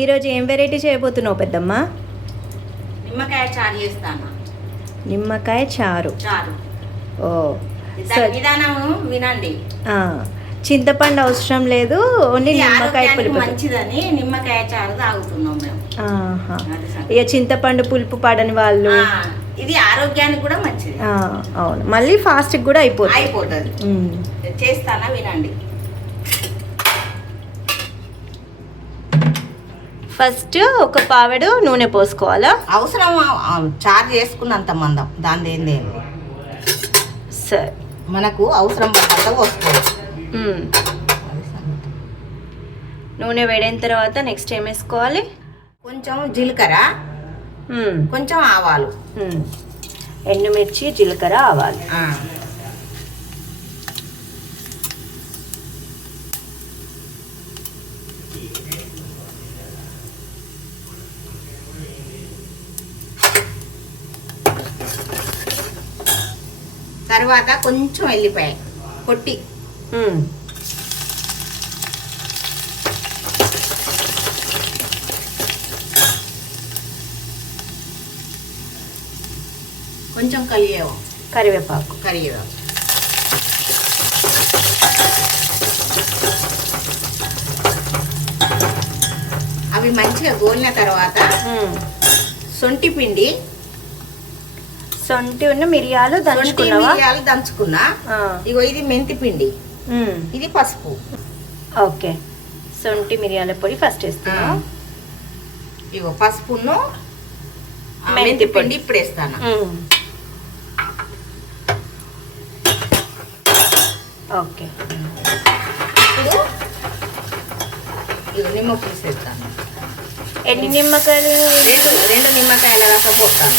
ఈరోజు ఏం వెరైటీ చేయబోతున్నావు పెద్దమ్మ? నిమ్మకాయ చారు చేస్తాను. నిమ్మకాయ చారు. ఓ, విధానం వినండి. చింతపండు అవసరం లేదు, ఓన్లీ నిమ్మకాయ పులుపు. మంచిదని నిమ్మకాయ చారు తాగుతున్నాం మేము. ఇక చింతపండు పులుపు పడని వాళ్ళు ఇది ఆరోగ్యానికి కూడా మంచిది. అవును, మళ్ళీ ఫాస్ట్ కూడా అయిపోతుంది. చేస్తానా వినండి. ఫస్ట్ ఒక పావెడు నూనె పోసుకోవాలా? అవసరం, చారు చేసుకున్నంత మందం, దాని ఏంది సరే, మనకు అవసరం పడ్డ పోసుకోవచ్చు. నూనె వేడైన తర్వాత నెక్స్ట్ ఏం వేసుకోవాలి? కొంచెం జీలకర్ర, కొంచెం ఆవాలు, ఎండుమిర్చి, జీలకర్ర, ఆవాలు. తర్వాత కొంచెం ఎల్లిపాయ కొట్టి, కొంచెం కరివేపాకు. అవి మంచిగా గోలిన తర్వాత సొంటి పిండి, మిరియాలు దంచుకున్నా. ఇగో ఇది మెంతి పిండి, ఇది పసుపు. ఓకే, సొంటి మిరియాల పొడి ఫస్ట్ వేస్తున్నా. ఇగో పసుపును మెంతి పిండి ఇప్పుడు వేస్తాను. ఓకే, ఇప్పుడు ఇగో నిమ్మ పులుసు వేస్తాను. ఎన్ని నిమ్మకాయలు? రెండు నిమ్మకాయల రసం పోస్తాను.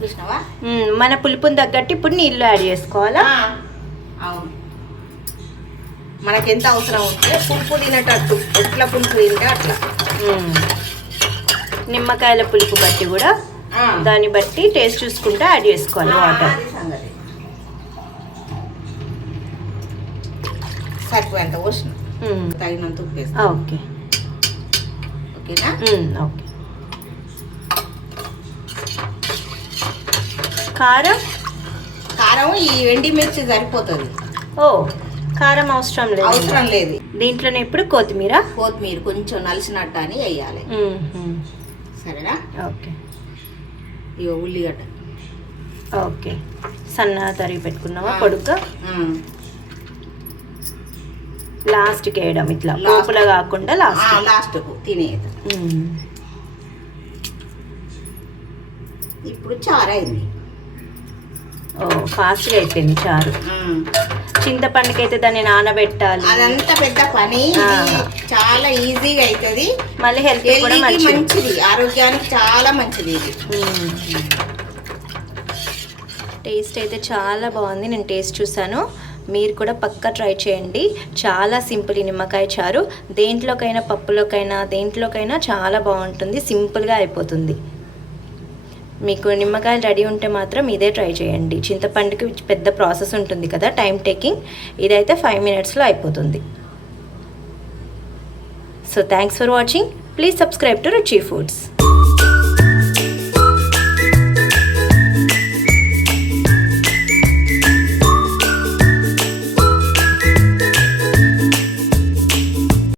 చూసినావా? మన పులుపుని తగ్గట్టు ఇప్పుడు నీళ్ళు యాడ్ చేసుకోవాలా? అవును, మనకి ఎంత అవసరం ఉంటే పులుపు తినేటట్టు, ఎట్లా పులుపు తింటే అట్లా. నిమ్మకాయల పులుపు బట్టి కూడా దాన్ని బట్టి టేస్ట్ చూసుకుంటే యాడ్ చేసుకోవాలి వాటర్. సరిపోయేంత పోసిన, తగినంత ఉప్పు వేస్తా. ఓకే, ఓకేనా? ఓకే. కారం ఈ ఎండిమిర్చి సరిపోతుంది. ఓ, కారం అవసరం లేదు. దీంట్లోనే ఇప్పుడు కొత్తిమీర కొంచెం నలిసినట్టు అని వేయాలి. సరేనా? ఓకే. ఇగో ఉల్లిగడ్డ. ఓకే, సన్న తరిగి పెట్టుకున్నావా పొడుగ్గా? లాస్ట్కి వేయడం, ఇట్లా పోపులా కాకుండా లాస్ట్కు తినేది. ఇప్పుడు చారు అయింది. ఓ, ఫాస్ట్గా అయిపోయింది చారు. చింతపండుకి అయితే దాన్ని నానబెట్టాలి, అదంతా పెద్ద పని. చాలా ఈజీగా అవుతుంది, మళ్ళీ హెల్త్ కూడా మంచిది, ఆరోగ్యానికి చాలా మంచిది. టేస్ట్ అయితే చాలా బాగుంది, నేను టేస్ట్ చూసాను. మీరు కూడా పక్కా ట్రై చేయండి. చాలా సింపుల్ ఈ నిమ్మకాయ చారు. దేంట్లోకైనా, పప్పులోకైనా, దేంట్లోకైనా చాలా బాగుంటుంది, సింపుల్గా అయిపోతుంది. మీకు నిమ్మకాయలు రెడీ ఉంటే మాత్రం ఇదే ట్రై చేయండి. చింతపండుకి పెద్ద ప్రాసెస్ ఉంటుంది కదా, టైం టేకింగ్. ఇదైతే 5 minutesలో అయిపోతుంది. So thanks for watching. Please subscribe to రుచి ఫుడ్స్.